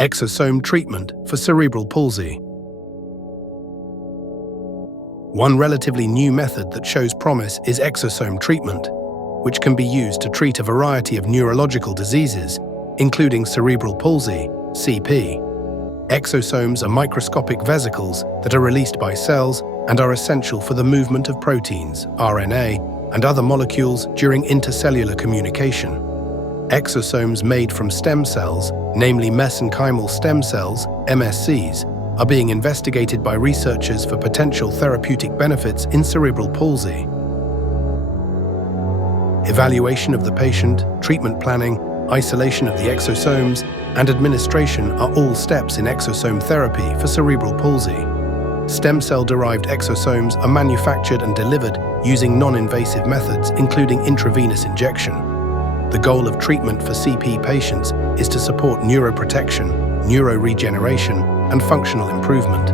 Exosome treatment for cerebral palsy. One relatively new method that shows promise is exosome treatment, which can be used to treat a variety of neurological diseases, including cerebral palsy, CP. Exosomes are microscopic vesicles that are released by cells and are essential for the movement of proteins, RNA, and other molecules during intercellular communication. Exosomes made from stem cells, namely mesenchymal stem cells, MSCs, are being investigated by researchers for potential therapeutic benefits in cerebral palsy. Evaluation of the patient, treatment planning, isolation of the exosomes, and administration are all steps in exosome therapy for cerebral palsy. Stem cell-derived exosomes are manufactured and delivered using non-invasive methods, including intravenous injection. The goal of treatment for CP patients is to support neuroprotection, neuroregeneration, and functional improvement.